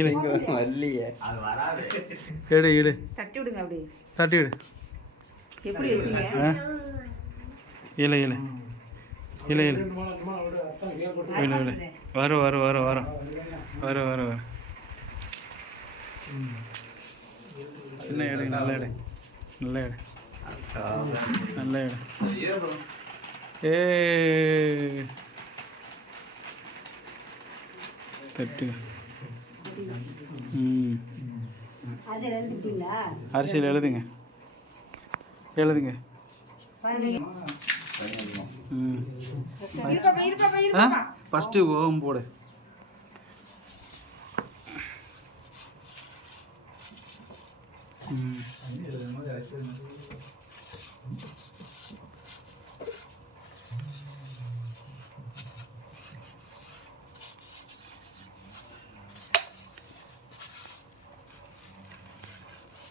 இடு வரலையே. எடு இடு. தட்டி விடுங்க அப்படி. தட்டி விடு. எப்படி வச்சீங்க? இல்லை இல்லை இல்லை இல்லை இல்லை இல்லை வரும் வரும் வரும் வரும் வரும் வரும் வரும். சின்ன எடு, நல்ல எடு, நல்ல எடு, நல்ல எடு. ஏ தட்டு. அரிசியில் எழுதுங்க எழுதுங்க. ஃபஸ்ட்டு ஓம் போடு.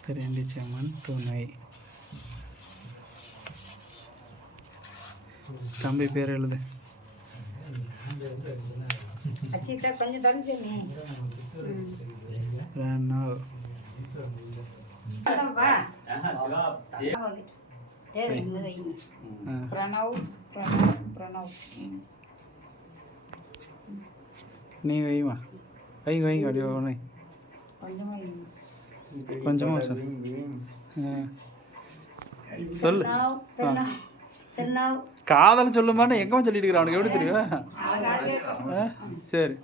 பெரியண்டிச்சம்மன் துணை. தம்பி பேர் எழுது. கொஞ்சம் தனிச்சு பிரணவ். பிரணவ் பிரணவ். நீ வைமா, வைங்க வைங்க அப்படியே வை. கொஞ்சமாக சார் சொல்லு. காதல் சொல்லுமான்னு எங்கே சொல்லிட்டு இருக்கிற அவனுக்கு எப்படி தெரியும்? சரி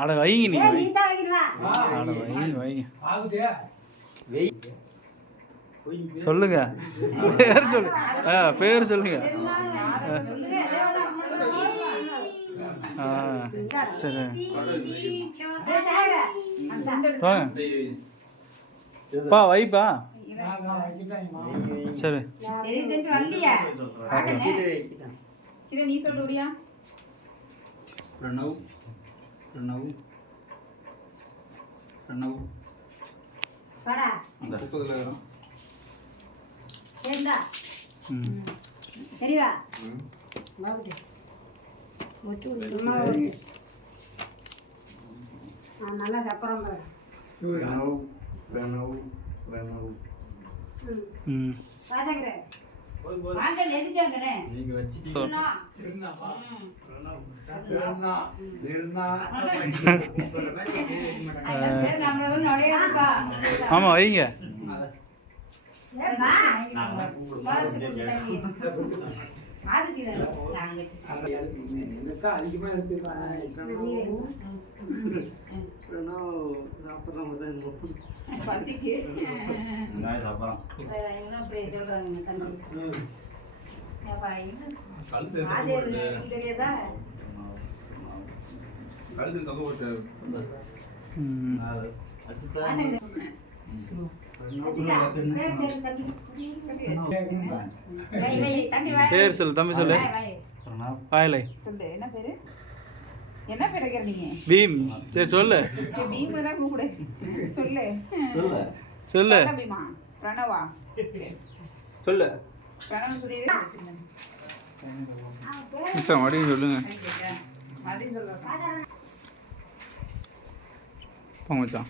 ஆட வைங்க நீ ஆட வைங்க வைங்க சொல்லுங்க. பேர் சொல்லு. பேர் சொல்லுங்க. சரி பா வைப்பா. சரி நீ சொல்றியா? பிரணவ் பிரணவ் பிரணவ் அந்த புத்தகத்தில் நல்லா சப்பரம். பிரணவ் பிரணவ் பிரணவ். நீங்க வச்சுட்டு ஆமா வைங்க. பேர் சொல்லு தம்பி சொல்லு. வாயிலை சொல்லு. என்ன பேரு? என்ன பேர் வைக்கிறீங்க? பீம். சரி சொல்லு. பீம் தான் கூப்பிடு. சொல்லு சொல்லு. பீமா பிரணவா சொல்லு. பிரணவ் சொல்லி மறுபடியும் சொல்லுங்க. மறுபடியும் சொல்லுங்க. மச்சான்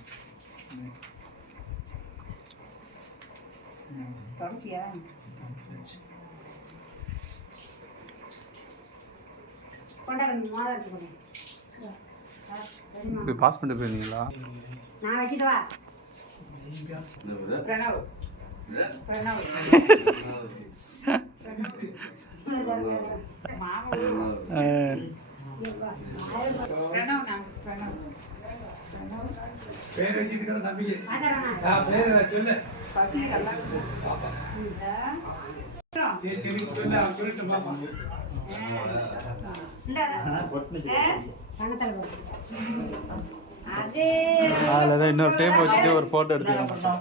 தொடச்சியா? இப்போ பாஸ் பண்ணிட்டு போயிருந்தீங்களா? நான் வச்சுட்டு வா. பிரணவ் பிரணவ் பிரணவ் நான் பிரணவ் பேர் வச்சுக்கிற தம்பிக்கு பேர் சொல்லு. பசி நல்லா சொல்லிட்டு பாப்பா. அதில் இன்னொரு டைம் வச்சுட்டு ஒரு ஃபோட்டோ எடுத்துக்கலாம்.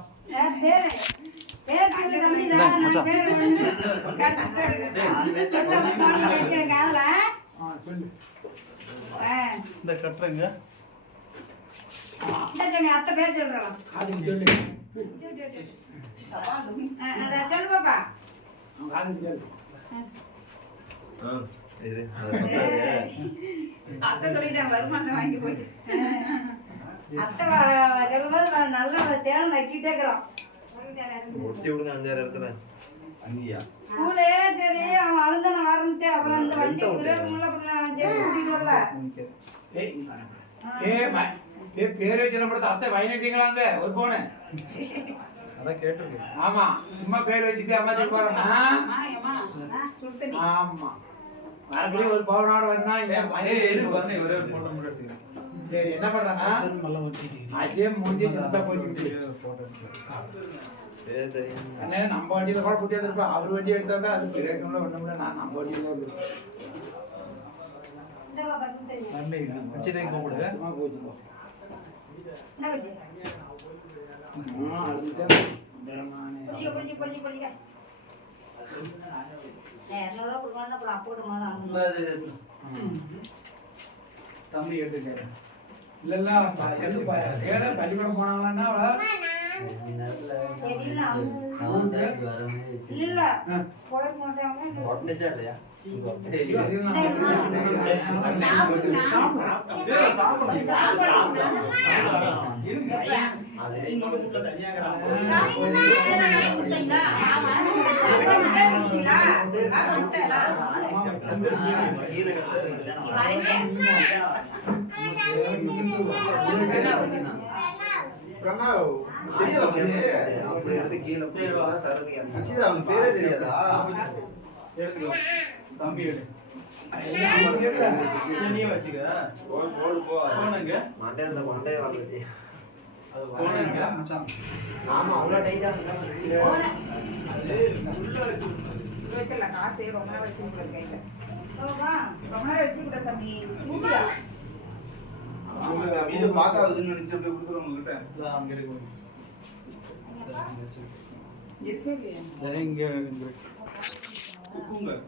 இந்த கட்டுறங்க அத்தை பேர் சொல்றோம். சொல்லு பாப்பா. அத்தை சொல்லிட்டாங்க வருமானத்தை வாங்கி போயிட்டு அத்தை சொல்லும்போது நான் நல்லா தேவை நக்கிட்டே இருக்கிறோம். ஒட்டி விடுங்க அந்த இடத்துல அங்கேயா ஸ்கூலே சரி அவன் அழுந்தன ஆரம்பித்தே அப்புறம் அந்த வண்டி பிரேக் முள்ள சரி கூட்டிட்டு வரல. பேர் வச்சு அத்தை வயநாட்டிங்களா அங்க ஒரு போன அதான் கேட்டிருக்கேன். ஆமா சும்மா பேர் வச்சுட்டு அம்மா சொல்லி போறோம்னா அம்மா ஏம்மா சுடுதண்ணி ஆமா வரக்கூடிய ஒரு பவுனோட வந்தா சரி என்ன பண்றாங்க அஜய் மூஞ்சி நல்லா போச்சுக்கிட்டு அண்ணே நம்ம வண்டியில கூட புட்டி வந்துருப்போம் அவர் வண்டி எடுத்தா அது பிரேக்கம்ல ஒண்ணுமில்ல நான் நம்ம வண்டியில வந்து இந்த பாப்பா சுத்தண்ணி. வச்சுட்டே கூப்பிடுங்க. இந்த வச்சு. புடிக்க புடிக்க புடிக்க. என்னோட கொடுக்கணும் அப்புறம் அப்போட்டு மாதிரி தம்பி எடுத்துக்க. இல்ல இல்ல ஏன்னா பள்ளிக்கூடம் போனாங்கன்னா இல்ல போயிருக்க மாட்டாங்க. ஒட்டச்சா இல்லையா அப்படி எடுத்து கீழே சரக்கு அவனுக்கு பேரே தெரியாதா தம்பி எடு. மண்டே வாழ்றது மச்சான். ஆமா அவ்வளோ டைட்டா வச்சிடல காசு ரொம்ப நேரம் வச்சுருக்க கையில போமா. ரொம்ப நேரம் வச்சுக்கிட்ட தம்பி ஊட்டியா வீடு பாஸ் ஆகுதுன்னு நினைச்சு அப்படியே கொடுத்துருவோம் உங்ககிட்ட இதான் அங்க இருக்கு. இருக்கு இல்லையா இங்க